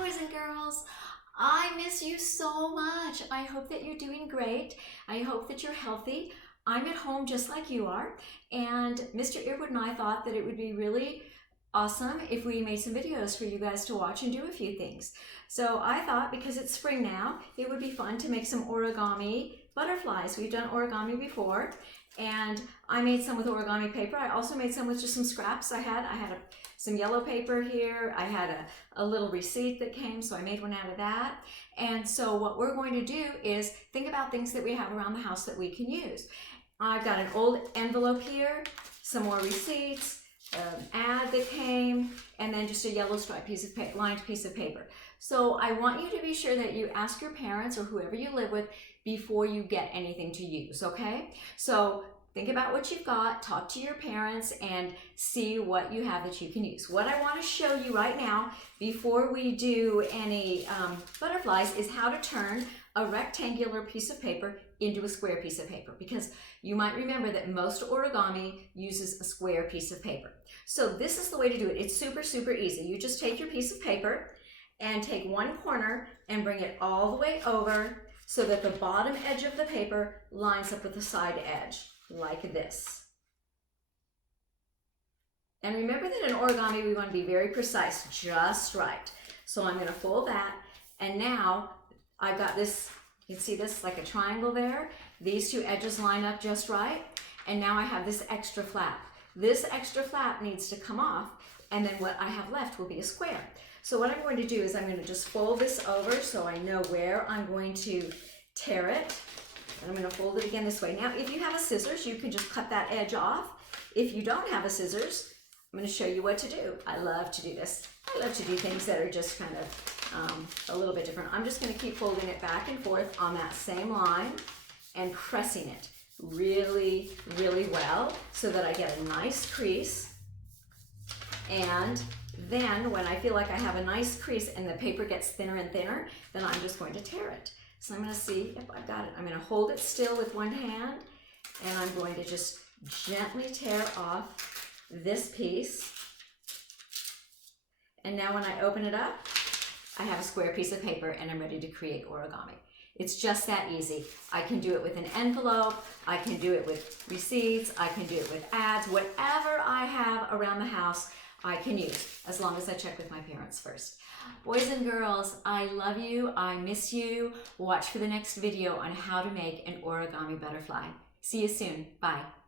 boys and girls. I miss you so much. I hope that you're doing great. I hope that you're healthy. I'm at home just like you are. And Mr. Earwood and I thought that it would be really awesome if we made some videos for you guys to watch and do a few things. So I thought, because it's spring now, it would be fun to make some origami butterflies. We've done origami before, and I made some with origami paper. I also made some with just some scraps I had. Some yellow paper here. I had a little receipt that came, so I made one out of that. And so what we're going to do is think about things that we have around the house that we can use. I've got an old envelope here, some more receipts, an ad that came, and then just a yellow striped lined piece of paper. So I want you to be sure that you ask your parents or whoever you live with before you get anything to use, okay? So think about what you've got, talk to your parents, and see what you have that you can use. What I want to show you right now, before we do any butterflies, is how to turn a rectangular piece of paper into a square piece of paper, because you might remember that most origami uses a square piece of paper. So this is the way to do it. It's super, super easy. You just take your piece of paper and take one corner and bring it all the way over so that the bottom edge of the paper lines up with the side edge, like this. And remember that in origami, we want to be very precise, just right. So I'm going to fold that, and now I've got this, you can see this like a triangle there. These two edges line up just right, and now I have this extra flap. This extra flap needs to come off, and then what I have left will be a square. So what I'm going to do is I'm going to just fold this over so I know where I'm going to tear it. And I'm going to fold it again this way. Now, if you have a scissors, you can just cut that edge off. If you don't have a scissors, I'm going to show you what to do. I love to do this. I love to do things that are just kind of a little bit different. I'm just going to keep folding it back and forth on that same line and pressing it really, really well so that I get a nice crease. And then when I feel like I have a nice crease and the paper gets thinner and thinner, then I'm just going to tear it. So I'm going to see if I've got it. I'm going to hold it still with one hand, and I'm going to just gently tear off this piece. And now when I open it up, I have a square piece of paper and I'm ready to create origami. It's just that easy. I can do it with an envelope, I can do it with receipts, I can do it with ads, whatever I have around the house, I can use, as long as I check with my parents first. Boys and girls, I love you, I miss you. Watch for the next video on how to make an origami butterfly. See you soon, bye.